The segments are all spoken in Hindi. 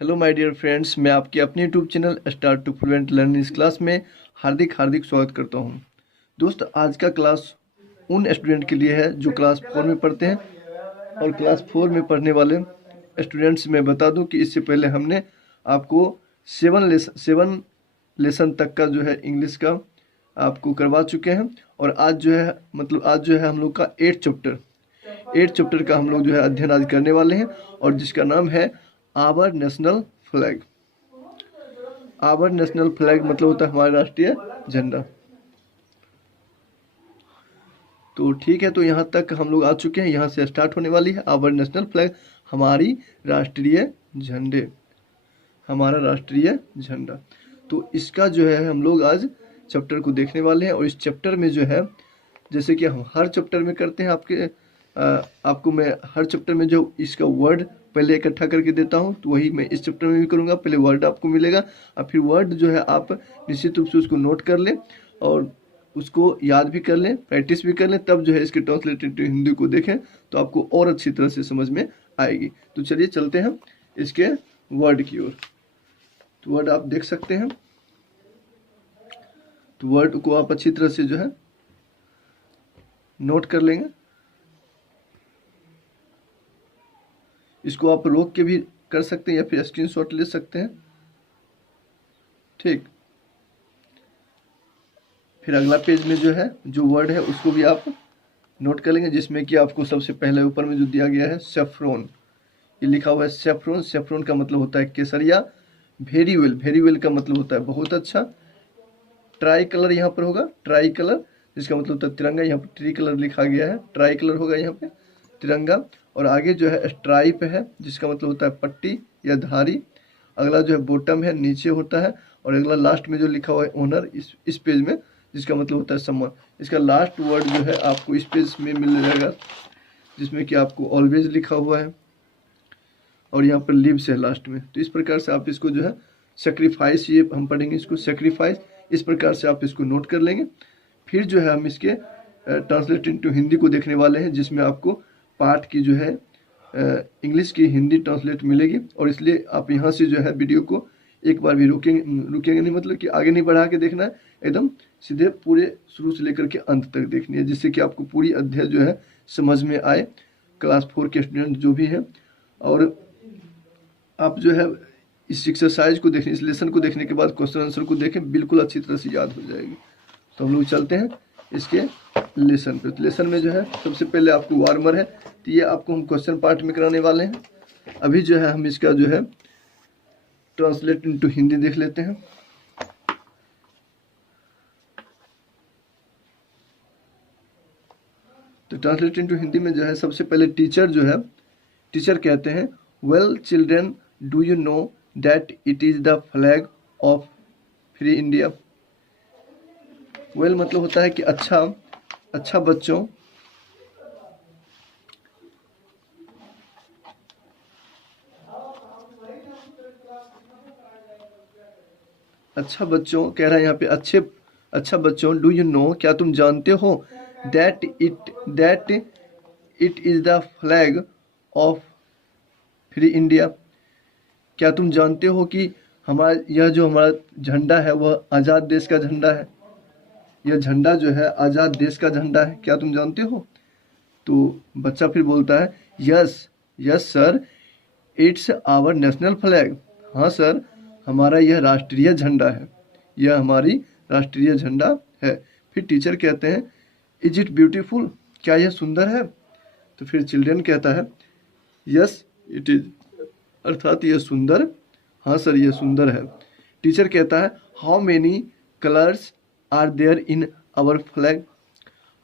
हेलो माय डियर फ्रेंड्स, मैं आपके अपने YouTube channel start to fluent learn इस क्लास में हार्दिक हार्दिक स्वागत करता हूं। दोस्त, आज का क्लास उन स्टूडेंट के लिए है जो क्लास 4 में पढ़ते हैं। और क्लास 4 में पढ़ने वाले स्टूडेंट्स में बता दूं कि इससे पहले हमने आपको 7 लेसन तक का जो है इंग्लिश का आपको करवा चुके हैं। और आज जो है हम लोग का 8 चैप्टर का हम लोग जो है अध्ययन आज करने वाले हैं, और जिसका नाम है our national flag. Our national flag मतलब होता है हमारा राष्ट्रीय झंडा। तो ठीक है, तो यहाँ तक हम लोग आ चुके हैं। यहाँ से स्टार्ट होने वाली है आवर नेशनल फ्लैग, हमारी राष्ट्रीय झंडे, हमारा राष्ट्रीय झंडा। तो इसका जो है हम लोग आज चैप्टर को देखने वाले हैं। और इस चैप्टर में जो है, जैसे कि हम हर चैप्टर में करते हैं, आपको मैं हर चैप्टर में जो इसका वर्ड पहले इकट्ठा करके देता हूं, तो वही मैं इस चैप्टर में भी करूंगा। पहले वर्ड आपको मिलेगा और फिर वर्ड जो है आप निश्चित रूप से उसको नोट कर लें और उसको याद भी कर लें, प्रैक्टिस भी कर लें। तब जो है इसके ट्रांसलेटेड हिंदी को देखें तो आपको और अच्छी तरह से समझ में आएगी। तो चलिए चलते हैं इसके वर्ड की ओर। तो वर्ड आप देख सकते हैं। तो वर्ड को आप अच्छी तरह से जो है नोट कर लेंगे। इसको आप रोक के भी कर सकते हैं या फिर स्क्रीनशॉट ले सकते हैं। ठीक, फिर अगला पेज में जो है जो वर्ड है उसको भी आप नोट कर लेंगे, जिसमें कि आपको सबसे पहले ऊपर में जो दिया गया है सेफ्रॉन, ये लिखा हुआ है सेफ्रॉन। सेफ्रॉन का मतलब होता है केसरिया। वेरी वेल, वेरी वेल का मतलब होता है बहुत अच्छा। ट्राई कलर यहाँ पर होगा, ट्राई कलर जिसका मतलब होता है तिरंगा। यहाँ पर ट्री कलर लिखा गया है, ट्राई कलर होगा यहाँ पे तिरंगा। और आगे जो है स्ट्राइप है, जिसका मतलब होता है पट्टी या धारी। अगला जो है बॉटम है, नीचे होता है। और अगला लास्ट में जो लिखा हुआ है ओनर, इस पेज में, जिसका मतलब होता है सम्मान। इसका लास्ट वर्ड जो है आपको इस पेज में मिल जाएगा, जिसमें कि आपको ऑलवेज लिखा हुआ है और यहाँ पर लिव्स है लास्ट में। तो इस प्रकार से आप इसको जो है सेक्रीफाइस, ये हम पढ़ेंगे इसको सेक्रीफाइस। इस प्रकार से आप इसको नोट कर लेंगे। फिर जो है हम इसके ट्रांसलेट इनटू हिंदी को देखने वाले हैं, जिसमें आपको पाठ की जो है इंग्लिश की हिंदी ट्रांसलेट मिलेगी। और इसलिए आप यहाँ से जो है वीडियो को एक बार भी रुकेंगे नहीं, मतलब कि आगे नहीं बढ़ा के देखना है, एकदम सीधे पूरे शुरू से लेकर के अंत तक देखनी है, जिससे कि आपको पूरी अध्याय जो है समझ में आए, क्लास 4 के स्टूडेंट जो भी हैं। और आप जो है इस एक्सरसाइज को देखने, इस लेसन को देखने के बाद क्वेश्चन आंसर को देखें, बिल्कुल अच्छी तरह से याद हो जाएगी। तो हम लोग चलते हैं इसके लेसन पे। तो लेसन में जो है सबसे पहले आपको वार्मर है, तो ये आपको हम क्वेश्चन पार्ट में कराने वाले हैं। अभी जो है हम इसका जो है ट्रांसलेट इनटू हिंदी देख लेते हैं। तो ट्रांसलेट इनटू हिंदी में जो है सबसे पहले टीचर जो है, टीचर कहते हैं, well children, do you know that it is the flag of free India. Well मतलब होता है कि अच्छा, अच्छा बच्चों, अच्छा बच्चों कह रहा है यहाँ पे, अच्छा बच्चों, डू यू नो, क्या तुम जानते हो, that it is the flag of free India. क्या तुम जानते हो कि यह जो हमारा झंडा है वह आज़ाद देश का झंडा है। यह झंडा जो है आज़ाद देश का झंडा है, क्या तुम जानते हो। तो बच्चा फिर बोलता है, yes yes sir, it's our national flag. हाँ सर, हमारा यह राष्ट्रीय झंडा है, यह हमारी राष्ट्रीय झंडा है। फिर टीचर कहते हैं, इज इट ब्यूटीफुल, क्या यह सुंदर है। तो फिर चिल्ड्रन कहता है, यस इट इज, अर्थात यह सुंदर, हाँ सर यह सुंदर है। टीचर कहता है, how many colours are there in our flag,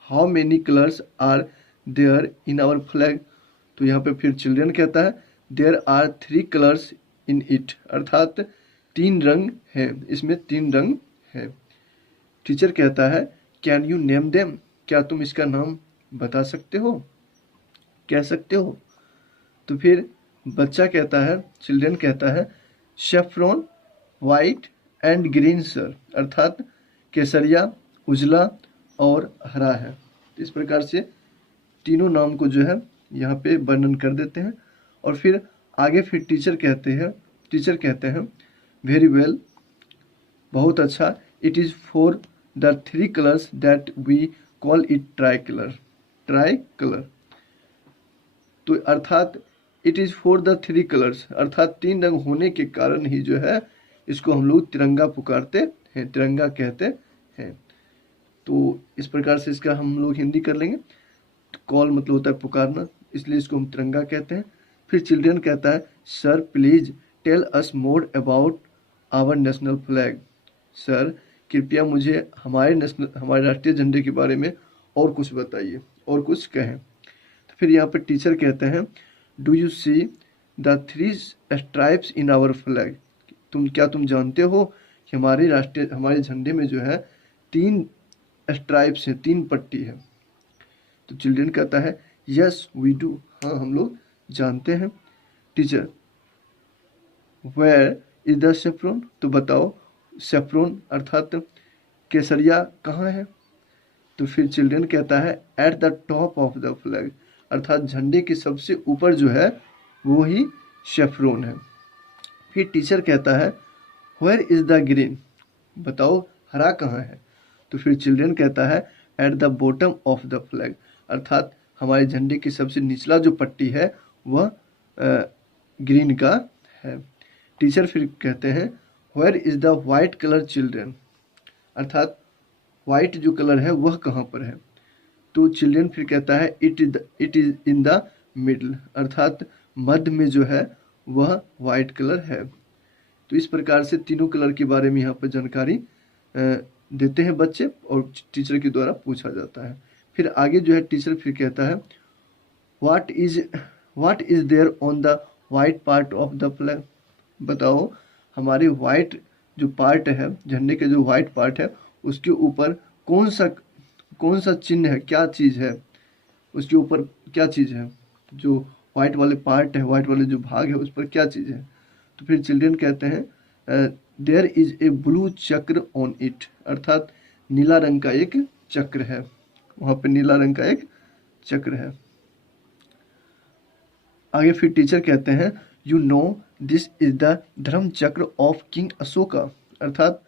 how many colours are there in our flag. तो यहाँ पे फिर चिल्ड्रन कहता है, there are 3 colours in it, अर्थात 3 रंग हैं, इसमें 3 रंग हैं। टीचर कहता है, कैन यू नेम देम, क्या तुम इसका नाम बता सकते हो, कह सकते हो। तो फिर बच्चा कहता है, चिल्ड्रन कहता है, शेफ्रॉन, वाइट एंड ग्रीन सर, अर्थात केसरिया, उजला और हरा है। इस प्रकार से तीनों नाम को जो है यहाँ पे वर्णन कर देते हैं। और फिर आगे फिर टीचर कहते हैं, टीचर कहते हैं वेरी वेल, बहुत अच्छा। It is for the 3 colours that we call it tricolour. Tricolour तो अर्थात it is for the 3 colours, अर्थात 3 रंग होने के कारण ही जो है इसको हम लोग तिरंगा पुकारते हैं, तिरंगा कहते हैं। तो इस प्रकार से इसका हम लोग हिंदी कर लेंगे। कॉल मतलब होता है पुकारना, इसलिए इसको हम तिरंगा कहते हैं। फिर चिल्ड्रन कहता है sir please tell us more about our national flag. Sir कृपया मुझे हमारे राष्ट्रीय झंडे के बारे में और कुछ बताइए, और कुछ कहें। तो फिर यहाँ पर टीचर कहते हैं do you see the 3 stripes in our flag. तुम जानते हो कि हमारे झंडे में जो है 3 स्ट्राइप्स हैं, 3 पट्टी है। तो चिल्ड्रन कहता है यस वी डू, हाँ हम लोग जानते हैं। Teacher where is the saffron, तो बताओ सेफ्रॉन अर्थात केसरिया कहाँ है। तो फिर चिल्ड्रन कहता है at the top of the flag, अर्थात झंडे के सबसे ऊपर जो है वो ही सेफ्रॉन है। फिर टीचर कहता है वेयर इज द ग्रीन, बताओ हरा कहाँ है। तो फिर चिल्ड्रन कहता है at the bottom of the flag, अर्थात हमारे झंडे की सबसे निचला जो पट्टी है वह ग्रीन का है। टीचर फिर कहते हैं where is the white colour children, अर्थात वाइट जो कलर है वह कहाँ पर है। तो चिल्ड्रन फिर कहता है it is in the middle, अर्थात मध्य में जो है वह वाइट कलर है। तो इस प्रकार से तीनों कलर के बारे में यहाँ पर जानकारी देते हैं बच्चे और टीचर के द्वारा पूछा जाता है। फिर आगे जो है टीचर फिर कहता है what is there on the white part of the flag, बताओ हमारे वाइट जो पार्ट है, झंडे के जो वाइट पार्ट है उसके ऊपर कौन सा चिन्ह है, क्या चीज़ है, उसके ऊपर क्या चीज़ है, जो वाइट वाले पार्ट है, वाइट वाले जो भाग है उस पर क्या चीज़ है। तो फिर चिल्ड्रन कहते हैं देयर इज ए ब्लू चक्र ऑन इट, अर्थात नीला रंग का एक चक्र है, वहाँ पे नीला रंग का एक चक्र है। आगे फिर टीचर कहते हैं you know this is the धर्म चक्र ऑफ किंग अशोका, अर्थात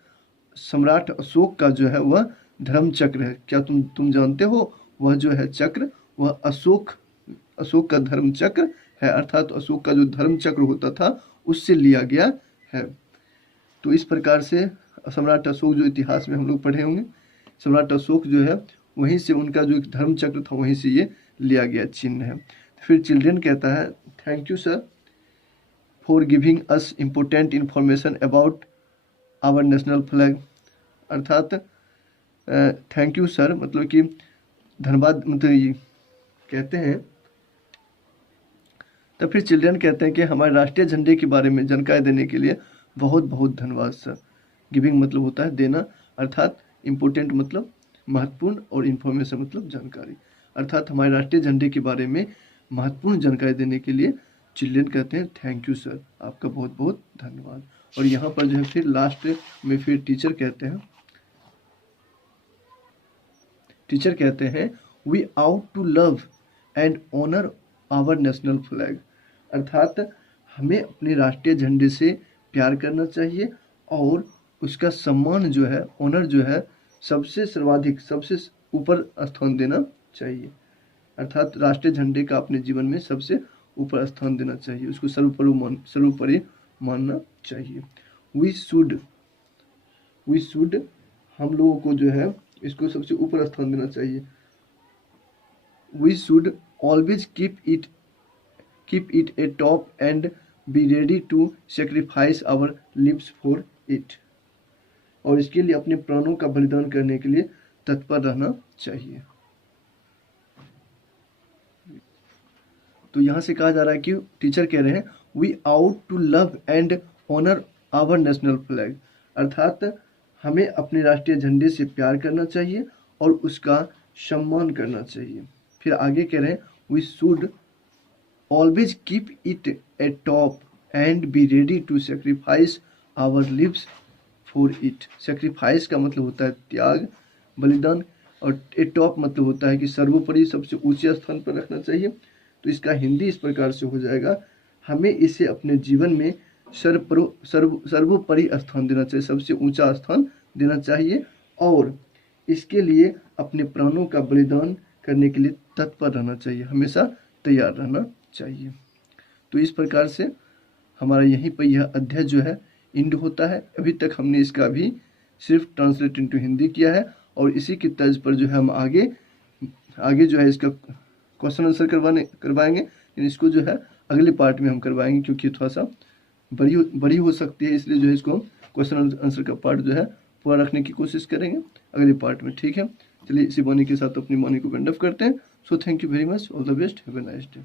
सम्राट अशोक का जो है वह धर्म चक्र है। क्या तुम जानते हो वह जो है चक्र वह अशोक का धर्म चक्र है, अर्थात अशोक का जो धर्म चक्र होता था उससे लिया गया है। तो इस प्रकार से सम्राट अशोक जो इतिहास में हम लोग पढ़े होंगे, सम्राट अशोक जो है वहीं से उनका जो एक धर्म चक्र था वहीं से ये लिया गया चिन्ह है। फिर चिल्ड्रन कहता है thank you sir for giving us important information about our national flag, अर्थात थैंक यू सर मतलब कि धन्यवाद, मतलब ये कहते हैं। तो फिर चिल्ड्रन कहते हैं कि हमारे राष्ट्रीय झंडे के बारे में जानकारी देने के लिए बहुत बहुत धन्यवाद सर। गिविंग मतलब होता है देना, अर्थात इम्पोर्टेंट मतलब महत्वपूर्ण और इन्फॉर्मेशन मतलब जानकारी, अर्थात हमारे राष्ट्रीय झंडे के बारे में महत्वपूर्ण जानकारी देने के लिए चिल्ड्रन कहते हैं थैंक यू सर, आपका बहुत बहुत धन्यवाद। और यहाँ पर जो है फिर लास्ट में फिर टीचर कहते हैं we ought to love and honour our national flag, अर्थात हमें अपने राष्ट्रीय झंडे से प्यार करना चाहिए और उसका सम्मान जो है, ऑनर जो है सबसे सर्वाधिक सबसे ऊपर स्थान देना चाहिए, अर्थात राष्ट्रीय झंडे का अपने जीवन में सबसे ऊपर स्थान देना चाहिए, उसको सर्वोपरि मानना चाहिए। वी शुड हम लोगों को जो है इसको सबसे ऊपर स्थान देना चाहिए। We should always keep it atop and be ready to sacrifice our lives for it, और इसके लिए अपने प्राणों का बलिदान करने के लिए तत्पर रहना चाहिए। तो यहाँ से कहा जा रहा है कि टीचर कह रहे हैं we ought to love and honour our national flag, अर्थात हमें अपने राष्ट्रीय झंडे से प्यार करना चाहिए और उसका सम्मान करना चाहिए। फिर आगे कह रहे हैं we should always keep it atop and be ready to sacrifice our lives for it. Sacrifice का मतलब होता है त्याग, बलिदान, और ए टॉप मतलब होता है कि सर्वोपरि सबसे ऊंचे स्थान पर रखना चाहिए। तो इसका हिंदी इस प्रकार से हो जाएगा हमें इसे अपने जीवन में सर्वोपरि स्थान देना चाहिए, सबसे ऊंचा स्थान देना चाहिए, और इसके लिए अपने प्राणों का बलिदान करने के लिए तत्पर रहना चाहिए, हमेशा तैयार रहना चाहिए। तो इस प्रकार से हमारा यहीं पर यह अध्याय जो है एंड होता है। अभी तक हमने इसका भी सिर्फ ट्रांसलेट इनटू हिंदी किया है, और इसी की तर्ज पर जो है हम आगे जो है इसका क्वेश्चन आंसर करवाएंगे। लेकिन इसको जो है अगले पार्ट में हम करवाएंगे, क्योंकि थोड़ा सा बड़ी हो सकती है, इसलिए जो है इसको क्वेश्चन आंसर का पार्ट जो है पूरा रखने की कोशिश करेंगे अगले पार्ट में। ठीक है, चलिए इसी वाणी के साथ अपनी वाणी को वाइंड अप करते हैं। So thank you very much, all the best, have a nice day.